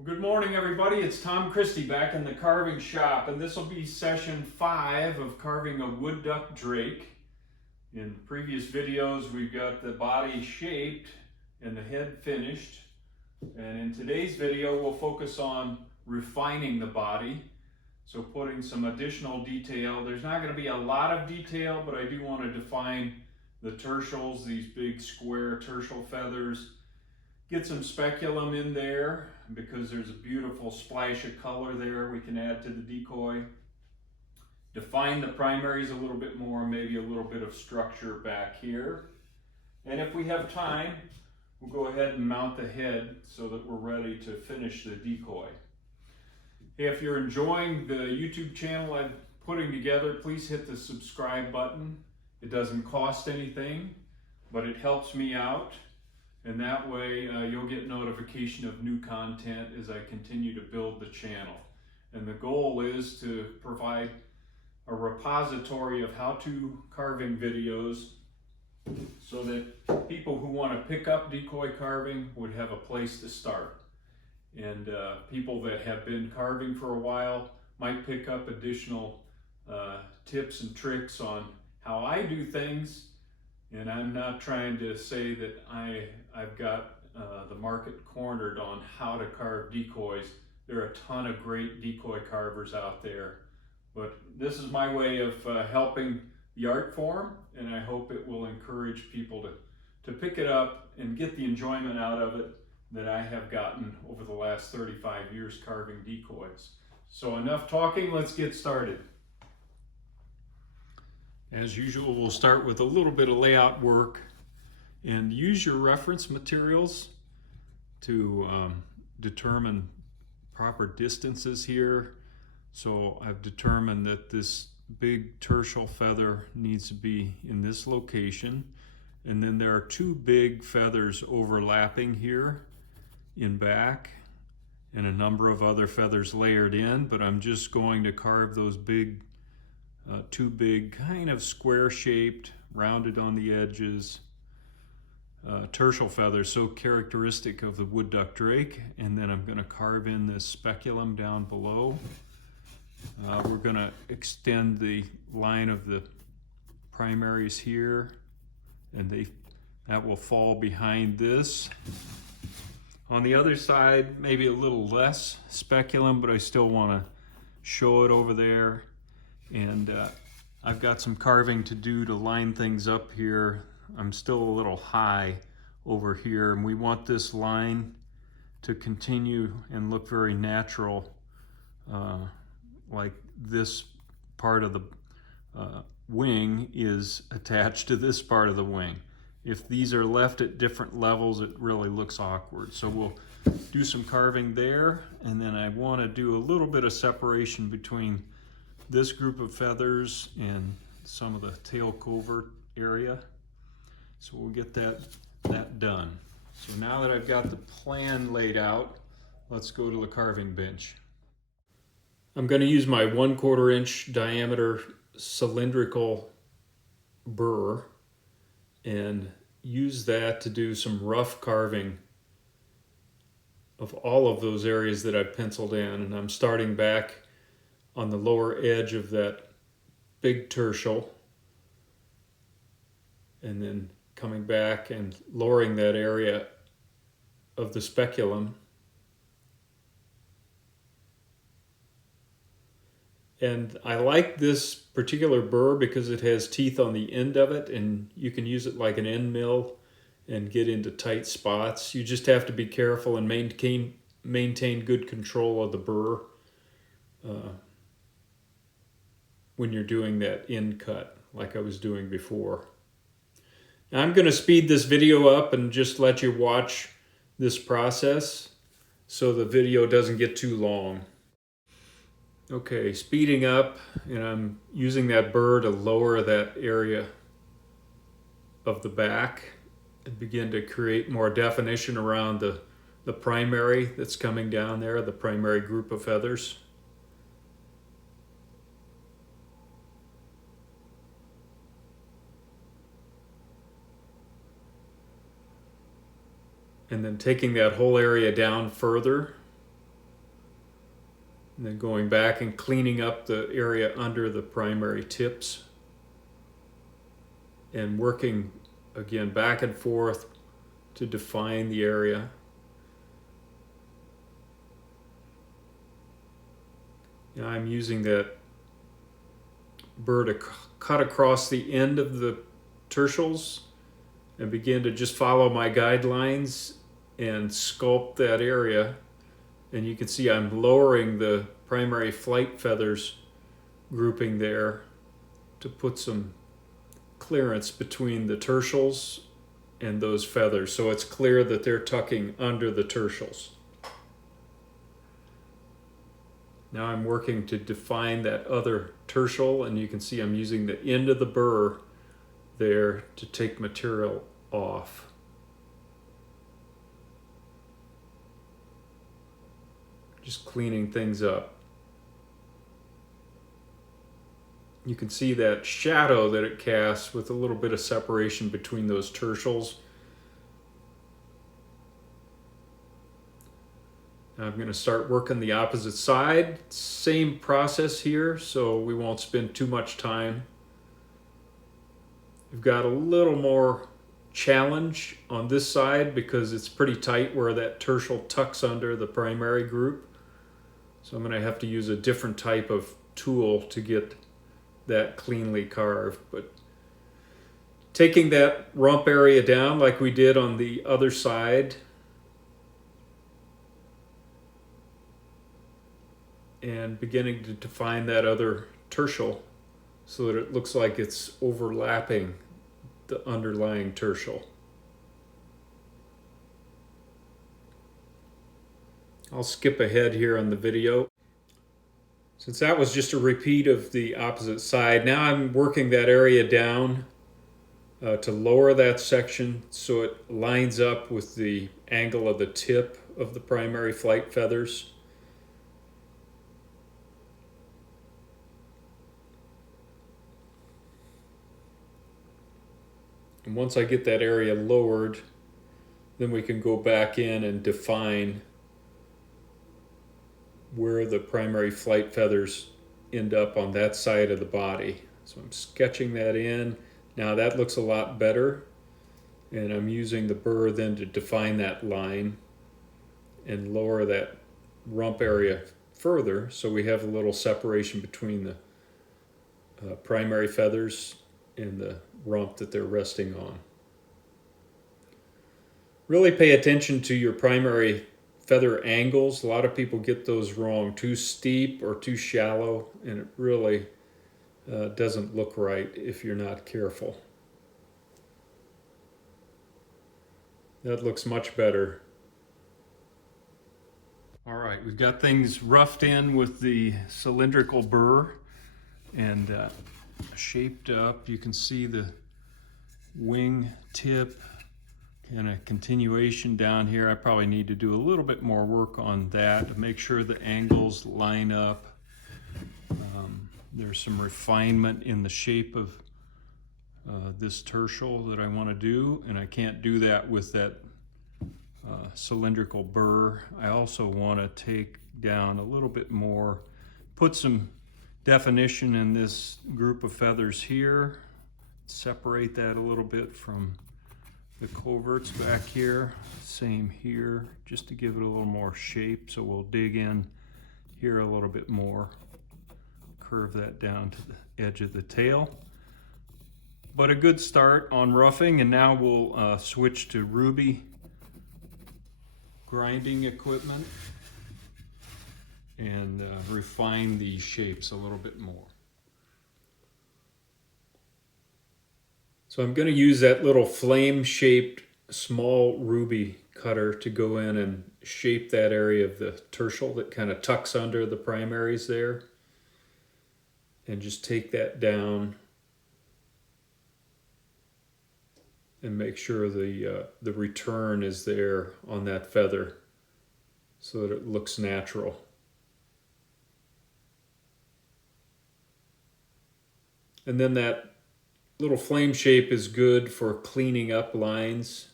Well, good morning, everybody. It's Tom Christie back in the carving shop, and this will be session 5 of carving a wood duck drake. In previous videos, we've got the body shaped and the head finished, and in today's video, we'll focus on refining the body, so putting some additional detail. There's not going to be a lot of detail, but I do want to define the tertials, these big square tertial feathers. Get some speculum in there because there's a beautiful splash of color there we can add to the decoy. Define the primaries a little bit more, maybe a little bit of structure back here. And if we have time, we'll go ahead and mount the head so that we're ready to finish the decoy. Hey, if you're enjoying the YouTube channel I'm putting together, please hit the subscribe button. It doesn't cost anything, but it helps me out. And that way you'll get notification of new content as I continue to build the channel. And the goal is to provide a repository of how-to carving videos so that people who want to pick up decoy carving would have a place to start. And people that have been carving for a while might pick up additional tips and tricks on how I do things. And I'm not trying to say that I've got the market cornered on how to carve decoys. There are a ton of great decoy carvers out there. But this is my way of helping the art form, and I hope it will encourage people to pick it up and get the enjoyment out of it that I have gotten over the last 35 years carving decoys. So enough talking, let's get started. As usual, we'll start with a little bit of layout work and use your reference materials to determine proper distances here. So I've determined that this big tertial feather needs to be in this location. And then there are two big feathers overlapping here in back and a number of other feathers layered in, but I'm just going to carve those big two big kind of square shaped, rounded on the edges, tertial feathers, so characteristic of the wood duck drake. And then I'm going to carve in this speculum down below. We're going to extend the line of the primaries here, and that will fall behind this. On the other side, maybe a little less speculum, but I still want to show it over there. And I've got some carving to do to line things up here. I'm still a little high over here, and we want this line to continue and look very natural, like this part of the wing is attached to this part of the wing. If these are left at different levels, it really looks awkward. So we'll do some carving there, and then I want to do a little bit of separation between this group of feathers and some of the tail covert area. So we'll get that done. So now that I've got the plan laid out, let's go to the carving bench. I'm going to use my 1/4 inch diameter cylindrical burr and use that to do some rough carving of all of those areas that I've penciled in. And I'm starting back on the lower edge of that big tertial, and then coming back and lowering that area of the speculum. And I like this particular burr because it has teeth on the end of it, and you can use it like an end mill and get into tight spots. You just have to be careful and maintain good control of the burr when you're doing that end cut like I was doing before. Now I'm going to speed this video up and just let you watch this process so the video doesn't get too long. Okay, speeding up, and I'm using that burr to lower that area of the back and begin to create more definition around the primary that's coming down there, the primary group of feathers. And then taking that whole area down further And then going back and cleaning up the area under the primary tips. And working again back and forth to define the area. Now I'm using that burr to cut across the end of the tertials and begin to just follow my guidelines and sculpt that area. And you can see I'm lowering the primary flight feathers grouping there to put some clearance between the tertials and those feathers, so it's clear that they're tucking under the tertials. Now I'm working to define that other tertial, and you can see I'm using the end of the burr there to take material off. Just cleaning things up. You can see that shadow that it casts with a little bit of separation between those tertials. Now I'm going to start working the opposite side. Same process here, so we won't spend too much time. We've got a little more challenge on this side because it's pretty tight where that tertial tucks under the primary group. So I'm going to have to use a different type of tool to get that cleanly carved. But taking that rump area down like we did on the other side, and beginning to define that other tertial so that it looks like it's overlapping the underlying tertial. I'll skip ahead here on the video. Since that was just a repeat of the opposite side, now I'm working that area down to lower that section so it lines up with the angle of the tip of the primary flight feathers. And once I get that area lowered, then we can go back in and define where the primary flight feathers end up on that side of the body. So I'm sketching that in. Now that looks a lot better, and I'm using the burr then to define that line and lower that rump area further so we have a little separation between the primary feathers and the rump that they're resting on. Really pay attention to your primary feather angles. A lot of people get those wrong, too steep or too shallow, and it really doesn't look right if you're not careful. That looks much better. All right, we've got things roughed in with the cylindrical burr and shaped up. You can see the wing tip and a continuation down here. I probably need to do a little bit more work on that to make sure the angles line up. There's some refinement in the shape of this tertial that I want to do, and I can't do that with that cylindrical burr. I also want to take down a little bit more, put some definition in this group of feathers here, separate that a little bit from the coverts back here. Same here, just to give it a little more shape. So we'll dig in here a little bit more, curve that down to the edge of the tail. But a good start on roughing, and now we'll switch to ruby grinding equipment and refine these shapes a little bit more. So I'm going to use that little flame-shaped small ruby cutter to go in and shape that area of the tertial that kind of tucks under the primaries there. And just take that down and make sure the return is there on that feather so that it looks natural. And then that little flame shape is good for cleaning up lines.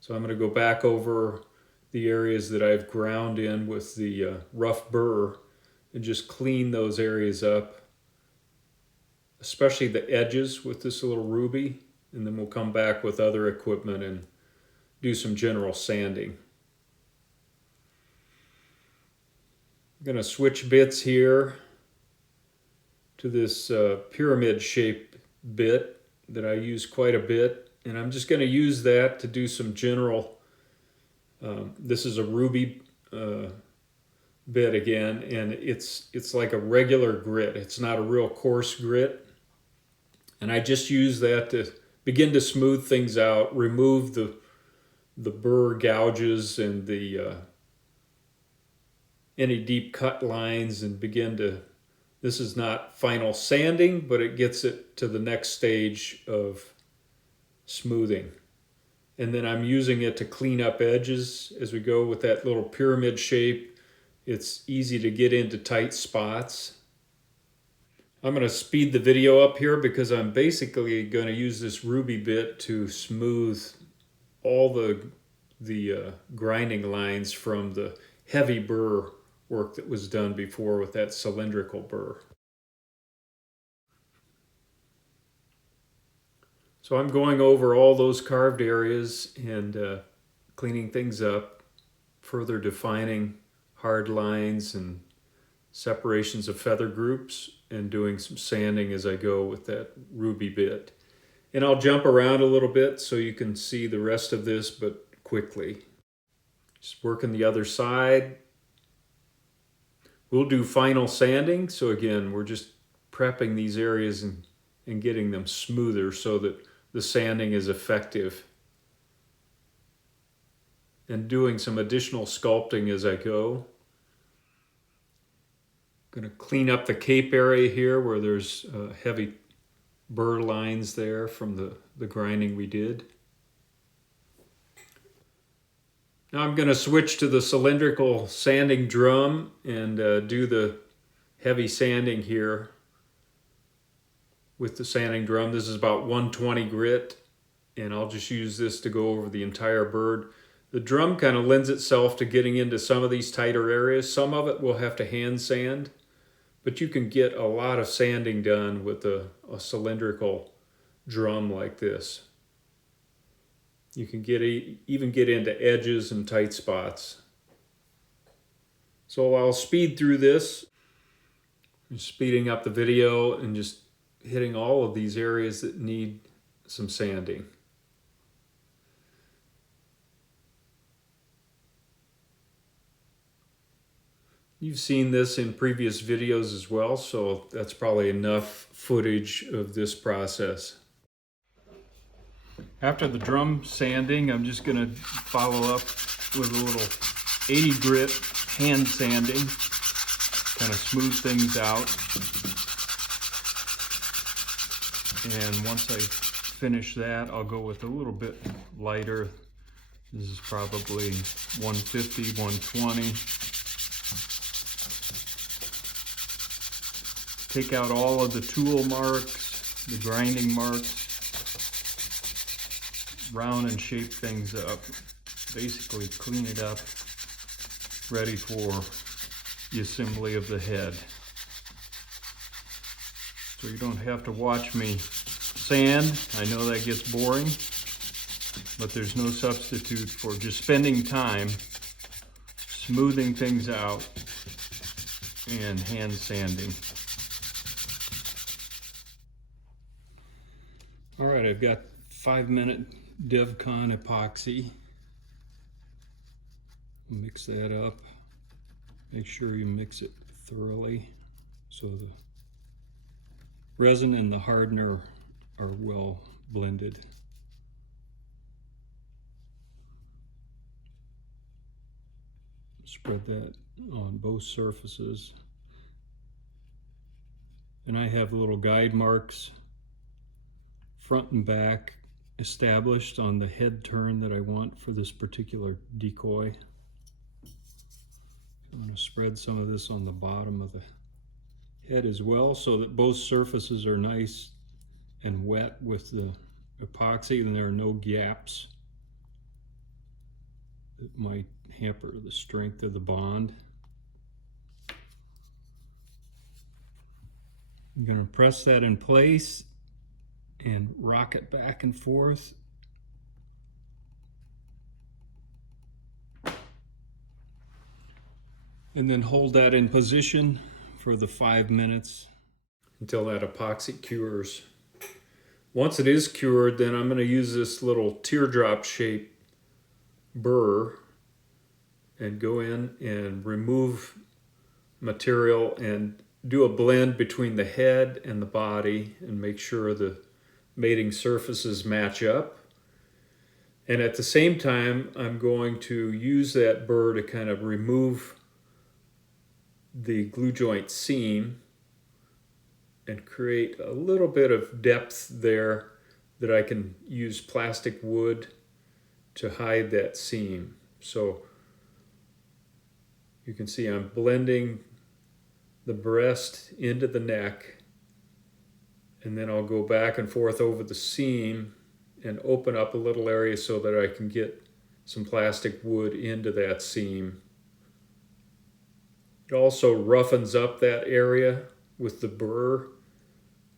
So I'm going to go back over the areas that I've ground in with the rough burr and just clean those areas up, especially the edges with this little ruby, and then we'll come back with other equipment and do some general sanding. I'm going to switch bits here to this pyramid shape bit that I use quite a bit, and I'm just going to use that to do some general, this is a ruby bit again, and it's like a regular grit. It's not a real coarse grit, and I just use that to begin to smooth things out, remove the burr gouges and the any deep cut lines, and begin to, this is not final sanding, but it gets it to the next stage of smoothing. And then I'm using it to clean up edges as we go with that little pyramid shape. It's easy to get into tight spots. I'm going to speed the video up here because I'm basically going to use this ruby bit to smooth all the grinding lines from the heavy burr work that was done before with that cylindrical burr. So I'm going over all those carved areas and cleaning things up, further defining hard lines and separations of feather groups, and doing some sanding as I go with that ruby bit. And I'll jump around a little bit so you can see the rest of this, but quickly. Just working the other side. We'll do final sanding. So again, we're just prepping these areas and getting them smoother so that the sanding is effective. And doing some additional sculpting as I go. Going to clean up the cape area here where there's heavy burr lines there from the grinding we did. Now I'm going to switch to the cylindrical sanding drum and do the heavy sanding here with the sanding drum. This is about 120 grit, and I'll just use this to go over the entire bird. The drum kind of lends itself to getting into some of these tighter areas. Some of it we'll have to hand sand, but you can get a lot of sanding done with a cylindrical drum like this. You can even get into edges and tight spots. So I'll speed through this. I'm speeding up the video and just hitting all of these areas that need some sanding. You've seen this in previous videos as well, so that's probably enough footage of this process. After the drum sanding, I'm just going to follow up with a little 80 grit hand sanding, kind of smooth things out. And once I finish that, I'll go with a little bit lighter. This is probably 150, 120. Take out all of the tool marks, the grinding marks, round and shape things up, basically clean it up, ready for the assembly of the head. So you don't have to watch me sand. I know that gets boring, but there's no substitute for just spending time smoothing things out and hand sanding. All right, I've got 5-minute DevCon epoxy. Mix that up. Make sure you mix it thoroughly so the resin and the hardener are well blended. Spread that on both surfaces. And I have little guide marks front and back established on the head turn that I want for this particular decoy. I'm going to spread some of this on the bottom of the head as well so that both surfaces are nice and wet with the epoxy and there are no gaps that might hamper the strength of the bond. I'm going to press that in place and rock it back and forth. And then hold that in position for the 5 minutes until that epoxy cures. Once it is cured, then I'm going to use this little teardrop shaped burr and go in and remove material and do a blend between the head and the body and make sure the mating surfaces match up. And at the same time, I'm going to use that burr to kind of remove the glue joint seam and create a little bit of depth there that I can use plastic wood to hide that seam. So you can see I'm blending the breast into the neck, and then I'll go back and forth over the seam and open up a little area so that I can get some plastic wood into that seam. It also roughens up that area with the burr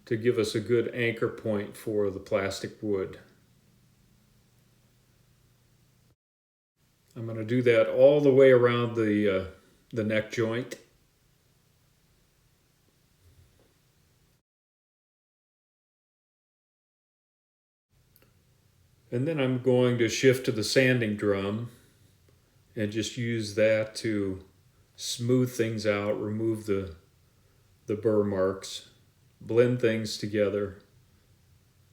to give us a good anchor point for the plastic wood. I'm going to do that all the way around the neck joint. And then I'm going to shift to the sanding drum and just use that to smooth things out, remove the burr marks, blend things together,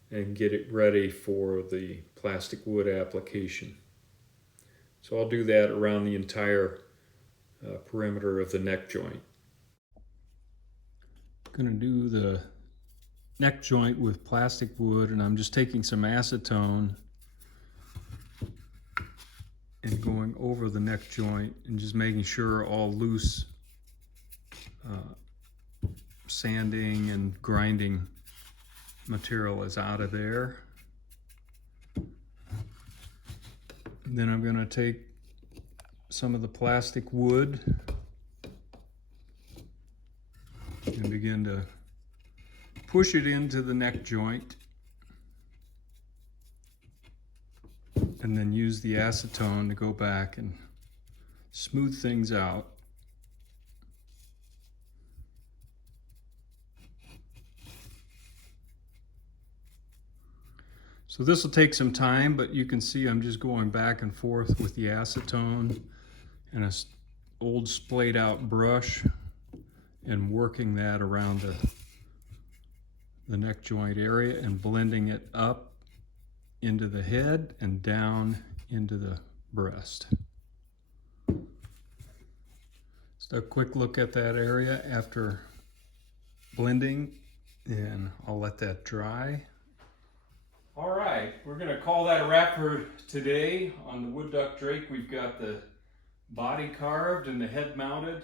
and get it ready for the plastic wood application. So I'll do that around the entire perimeter of the neck joint. I'm going to do the neck joint with plastic wood, and I'm just taking some acetone and going over the neck joint and just making sure all loose sanding and grinding material is out of there. And then I'm going to take some of the plastic wood and begin to push it into the neck joint, and then use the acetone to go back and smooth things out. So this will take some time, but you can see I'm just going back and forth with the acetone and an old splayed out brush and working that around the neck joint area and blending it up into the head and down into the breast. Just a quick look at that area after blending, and I'll let that dry. All right, we're going to call that a wrap for today on the wood duck drake. We've got the body carved and the head mounted,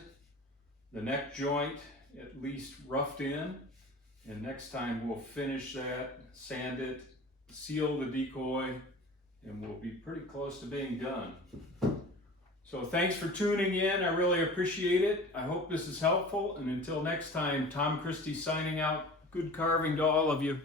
the neck joint at least roughed in, and next time we'll finish that, sand it, seal the decoy, and we'll be pretty close to being done. So thanks for tuning in. I really appreciate it. I hope this is helpful, and until next time, Tom Christie signing out. Good carving to all of you.